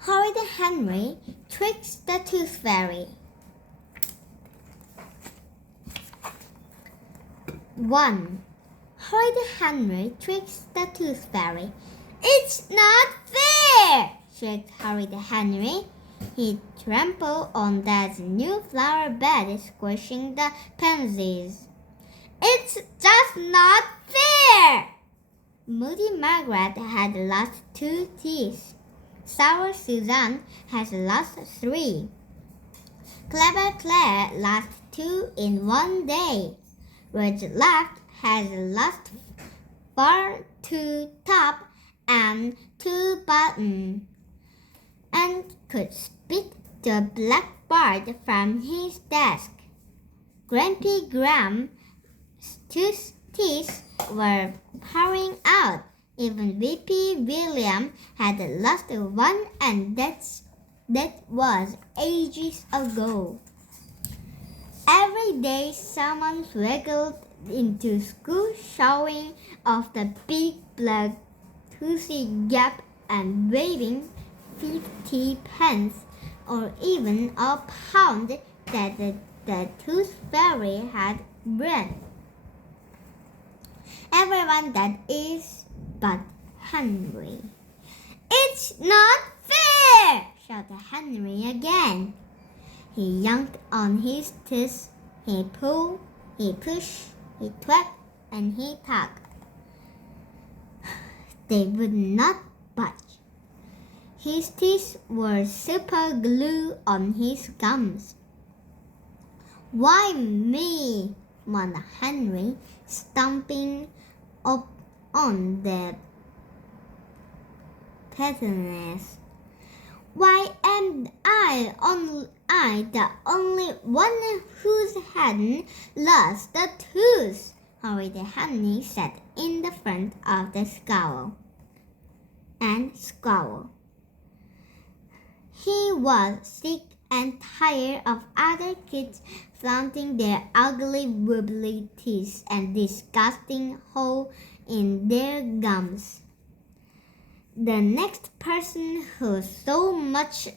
Horrid Henry tricks the Tooth Fairy. 1. Horrid Henry tricks the Tooth Fairy. "It's not fair!" shrieked Horrid Henry. He trampled on Dad's new flower bed, squishing the pansies. "It's just not fair!" Moody Margaret had lost 2 teeth. Sour Susan has lost 3. Clever Claire lost 2 in one day. Rich Luck has lost 4 to top and 2 bottom, and could spit the blackboard from his desk. Grumpy Graham's 2 teeth were pouring out. Even Whippy William had lost 1, and that was ages ago. Every day someone wiggled into school showing off the big black toothy gap and waving 50 pence or even a pound that the Tooth Fairy had bred. Everyone, that is, but Henry. "It's not fair!" shouted Henry again. He yanked on his teeth. He pulled, he pushed, he twacked, and he tugged. They would not budge. His teeth were super glue on his gums. "Why me?" moaned Henry, stomping up on the petunias. "Why am I the only one who hadn't lost a tooth?" Horrid Henry sat in the front of the school and scowled. He was sick and tired of other kids flaunting their ugly wobbly teeth and disgusting hole in their gums. The next person who so much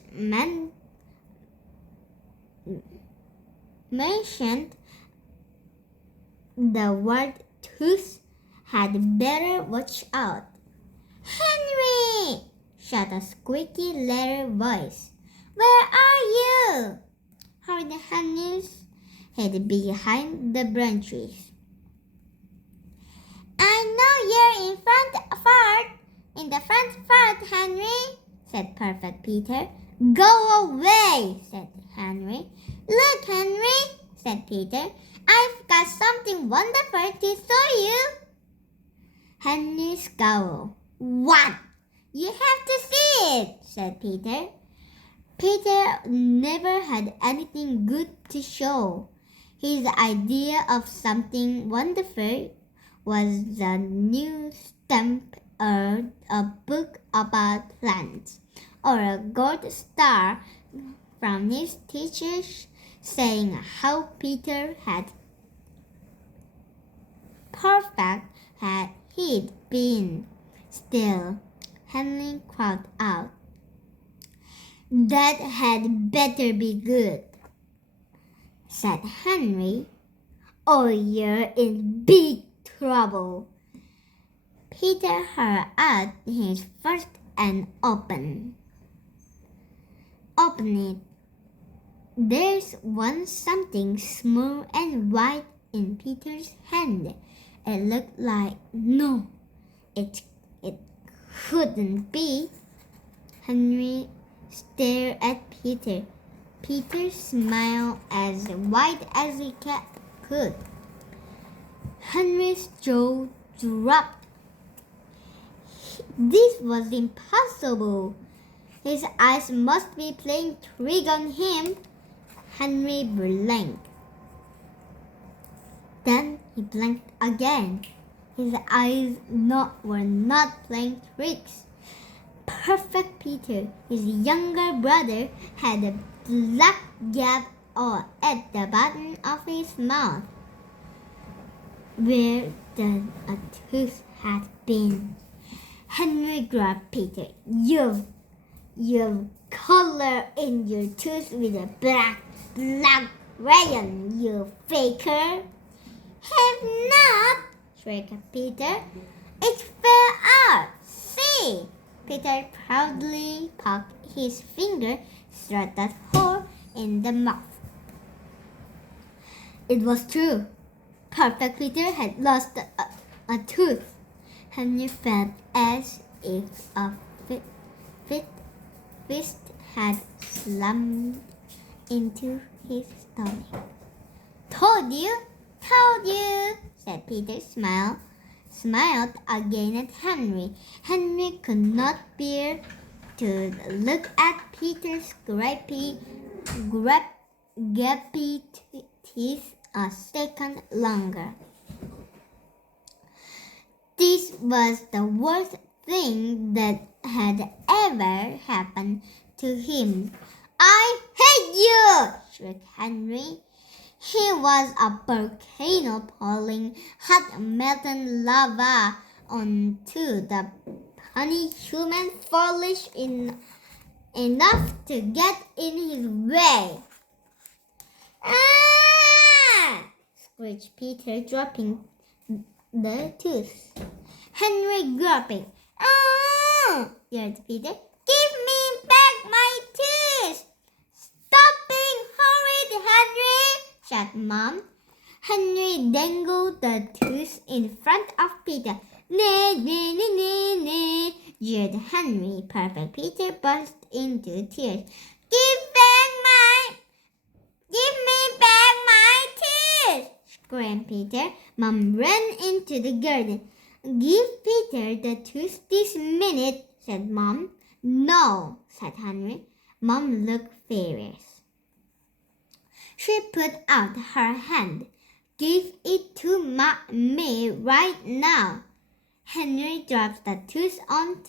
mentioned the word tooth had better watch out. "Henry!" shouted a squeaky little voice. "Where are you?" Horrid Henry hid behind the branches. "I know you're in the front part, Henry," said Perfect Peter. "Go away," said Henry. "Look, Henry," said Peter. "I've got something wonderful to show you." Henry scowled. "What? You have to see it," said Peter. Peter never had anything good to show. His idea of something wonderful was a new stamp or a book about plants, or a gold star from his teachers saying how Peter had perfect had he'd been. Still, Henry cried out, "That had better be good," said Henry, "or you're in big trouble." Peter held out his first and opened it. There's one something small and white in Peter's hand. It looked like no, it couldn't be. Henry stared at Peter. Peter smiled as wide as he could. Henry's jaw dropped. This was impossible. His eyes must be playing trick on him. Henry blinked. Then he blinked again. His eyes were not playing tricks. Perfect Peter, his younger brother, had a black gap at the bottom of his mouth, where a tooth had been. Henry grabbed Peter. "You You've colored in your tooth with a black crayon, you faker. Have not, shrieked Peter. It fell out. See! Peter proudly poked his finger through that hole in the mouth. It was true. Perfect Peter had lost a tooth. Henry felt as if a fist had slammed into his stomach. Told you, said Peter, smiled again at Henry. Henry could not bear to look at Peter's gapy teeth a second longer. This was the worst thing that had ever happened to him. I hate you! Shrieked Henry. He was a volcano pouring hot melted lava onto the puny human foolish enough to get in his way. Ah! Screeched Peter, dropping the tooth. Henry groping. Ah! Yelled Peter. Give me back my tooth! Stop being horrid, Henry! Shouted Mom. Henry dangled the tooth in front of Peter. Nay, nay, nay, nay, nay, jeered Henry. Perfect Peter burst into tears. Give me back my teeth! Screamed Peter. Mom ran into the garden. Give Peter the tooth this minute, said Mom. No, said Henry. Mom looked furious. She put out her hand. Give it to me right now. Henry dropped the tooth on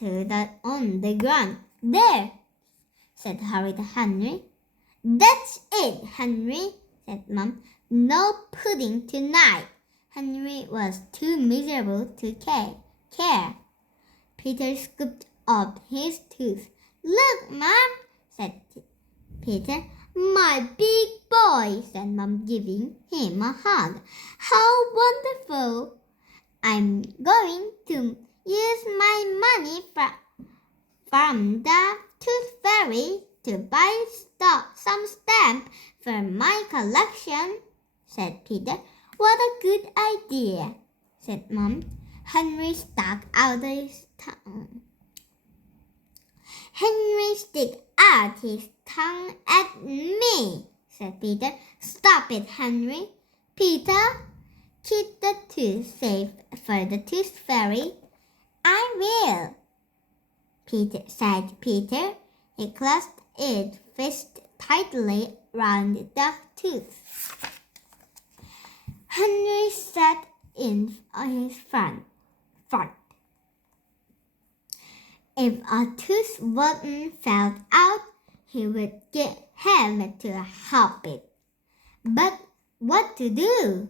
the ground. There, said Horrid Henry. That's it, Henry, said Mom. No pudding tonight. Henry was too miserable to care. Peter scooped up his tooth. Look, Mom, said Peter. My big boy, said Mom, giving him a hug. How wonderful! I'm going to use my money from the Tooth Fairy to buy some stamps for my collection, said Peter. What a good idea, said Mom. Henry stuck out his tongue. Henry stuck out his tongue at me, said Peter. Stop it, Henry. Peter, keep the tooth safe for the Tooth Fairy. I will, said Peter. He clasped its fist tightly round the tooth. Henry sat in his front. If a tooth wasn't fell out, he would have to help it. But what to do?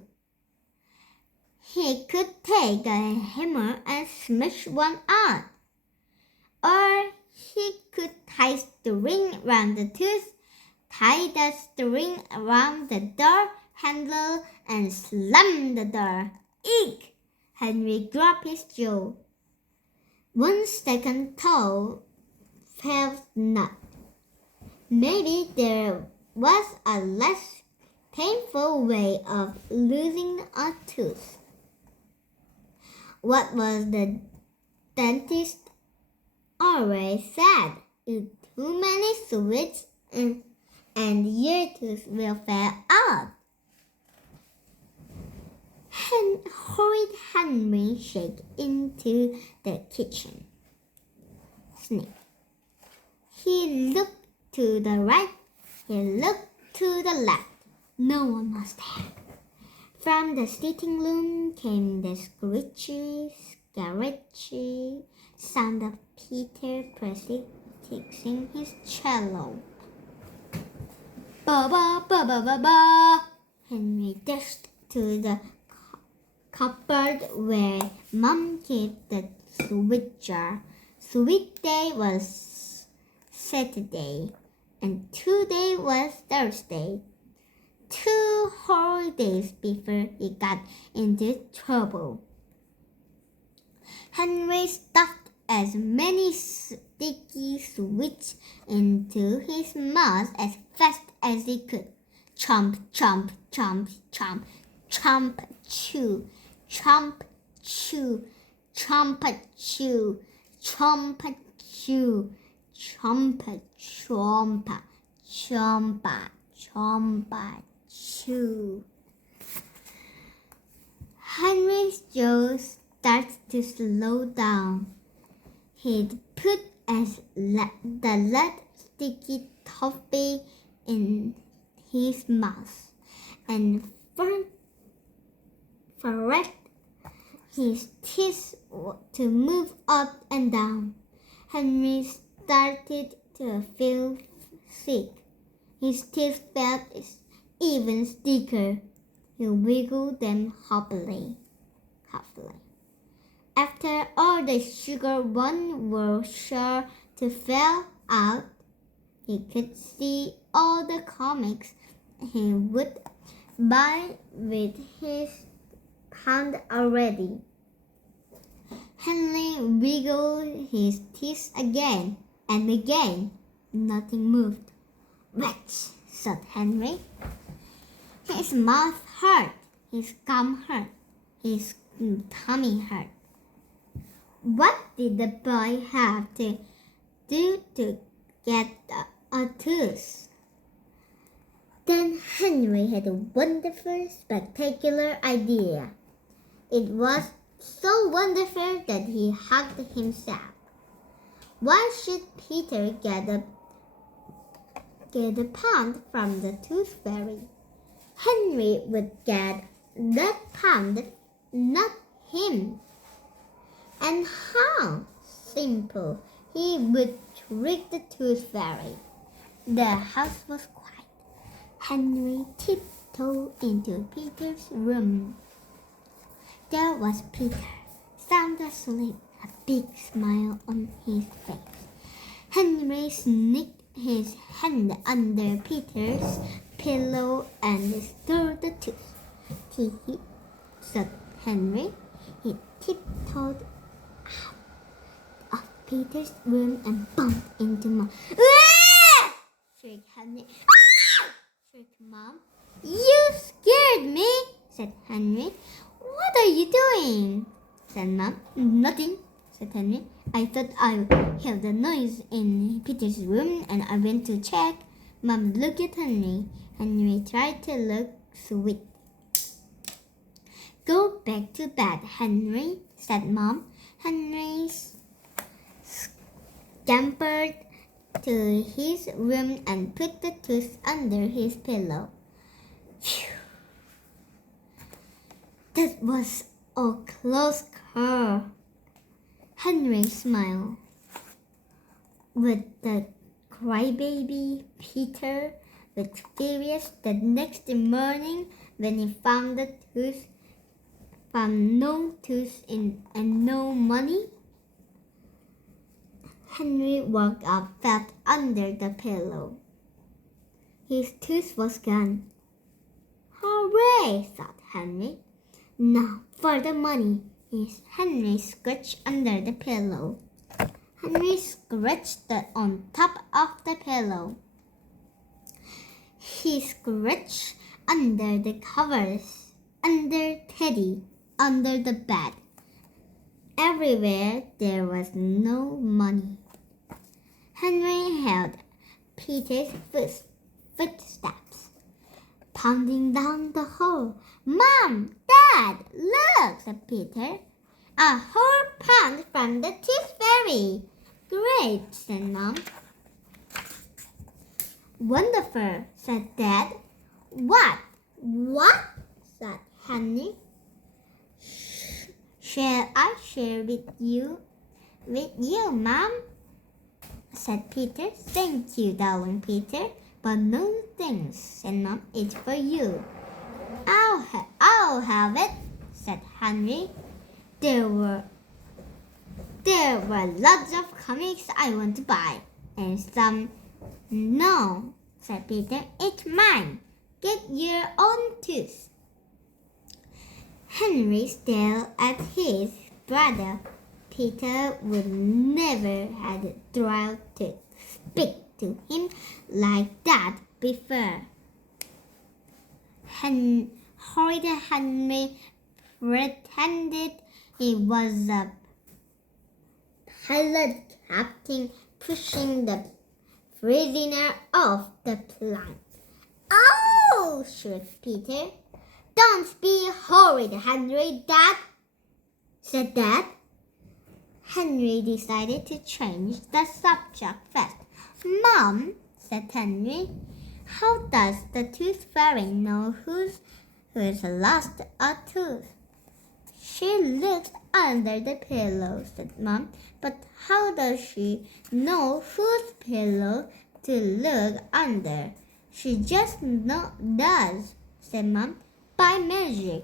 He could take a hammer and smash one out. Or he could tie string around the tooth, tie the string around the door handle, and slam the door. Eek! Henry grabbed his jaw. 1 second thought felt not. Maybe there was a less painful way of losing a tooth. What was the dentist always said? Eat too many sweets and your tooth will fall out. Horrid Henry shake into the kitchen. Snake. He looked to the right. He looked to the left. No one was there. From the sitting room came the screechy sound of Peter practicing his cello. Ba ba ba ba ba ba. Henry dashed to the cupboard where Mom kept the sweet jar. Sweet Day was Saturday, and today was Thursday. 2 whole days before he got into trouble. Henry stuffed as many sticky sweets into his mouth as fast as he could. Chomp, chomp, chomp, chomp, chomp, chew, chomp, chew, chomp, chew, chomp, chew, chomp, chomp, chomp, chomp, chew. Henry's jaw started to slow down. He'd put the last sticky toffee in his mouth and for his teeth to move up and down. Henry started to feel sick. His teeth felt even thicker. He wiggled them happily. After all the sugar one were sure to fall out, he could see all the comics he would buy with his hand already. Henry wiggled his teeth again and again. Nothing moved. Wretch, thought Henry. His mouth hurt, his gum hurt, his tummy hurt. What did the boy have to do to get a tooth? Then Henry had a wonderful, spectacular idea. It was so wonderful that he hugged himself. Why should Peter get a pound from the tooth fairy? Henry would get that pound, not him. And how simple he would trick the tooth fairy. The house was quiet. Henry tiptoed into Peter's room. There was Peter, sound asleep, a big smile on his face. Henry sneaked his hand under Peter's pillow and stirred the tooth. Tee-hee, said Henry. He tiptoed out of Peter's room and bumped into Mom. Ah! Shrieked Henry. Ah! Shrieked Mom. You scared me, said Henry. What are you doing? Said Mom. Nothing, said Henry. I thought I heard the noise in Peter's room and I went to check. Mom looked at Henry. Henry tried to look sweet. Go back to bed, Henry, said Mom. Henry scampered to his room and put the tooth under his pillow. Phew. That was a close call. Henry smiled. Would the crybaby Peter was furious the next morning when he found no tooth and no money? Henry woke up, felt under the pillow. His tooth was gone. Hooray, thought Henry. Now for the money. Henry scratched under the pillow. Henry scratched on top of the pillow. He scratched under the covers, under Teddy, under the bed. Everywhere there was no money. Henry heard Peter's footsteps pounding down the hall. Mom! Dad! Look! said Peter. A whole pound from the tooth fairy. Great, said Mom. Wonderful, said Dad. What? What? said Henry. Shall I share with you, Mom? said Peter. Thank you, darling Peter. But no thanks, said Mom. It's for you. I'll have it, said Henry. There were lots of comics I want to buy. and some. No, said Peter, it's mine. Get your own tooth. Henry stared at his brother. Peter would never had tried to speak to him like that before. Horrid Henry pretended he was a pilot captain pushing the prisoner off the plane. Oh, shrieked Peter. Don't be horrid, Henry, Dad, said Dad. Henry decided to change the subject first. Mom, said Henry, how does the tooth fairy know who's lost a tooth? She looks under the pillow, said Mom. But how does she know whose pillow to look under? She just does, said Mom, by magic.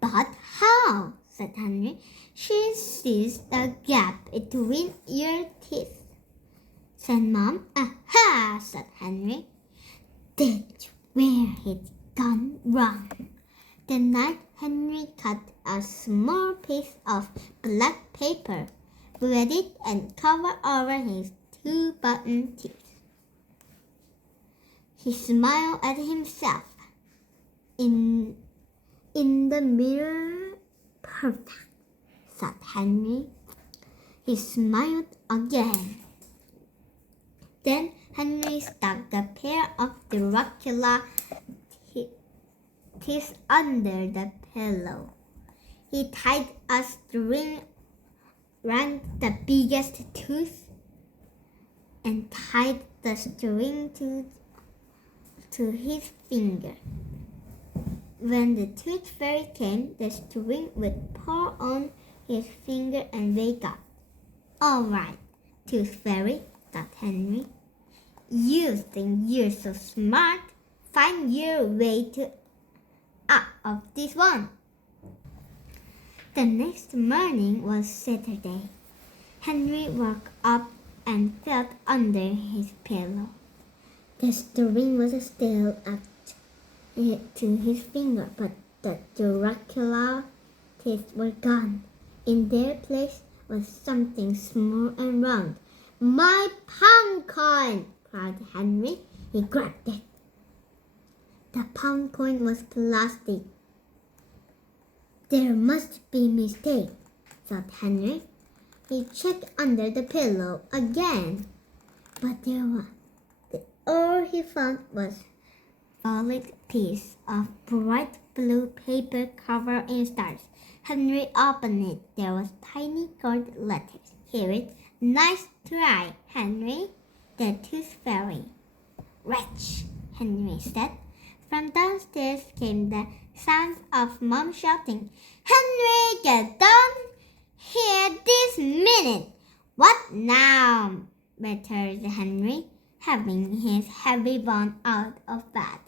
But how? Said Henry. She sees the gap between your teeth, said Mom. Aha, said Henry. That's where it's gone wrong. The night Henry cut a small piece of black paper, read it, and covered over his two bottom teeth. He smiled at himself in the mirror. Perfect, said Henry. He smiled again. Then Henry stuck the pair of Dracula teeth under the pillow. He tied a string around the biggest tooth and tied the string to his finger. When the tooth fairy came, the string would pull on his finger and wake up. All right, tooth fairy, thought Henry. You think you're so smart? Find your way out of this one. The next morning was Saturday. Henry woke up and felt under his pillow. The string was still up to his finger, but the Dracula teeth were gone. In their place was something small and round. My pound coin! Cried Henry. He grabbed it. The pound coin was plastic. There must be a mistake, thought Henry. He checked under the pillow again, but there was. All he found was a solid piece of bright blue paper covered in stars. Henry opened it. There was tiny gold letters. Here it. Nice try, Henry. The tooth fairy. Wretch, Henry said. From downstairs came the sound of Mom shouting, Henry, get down here this minute. What now? Muttered Henry, having his heavy bone out of bed.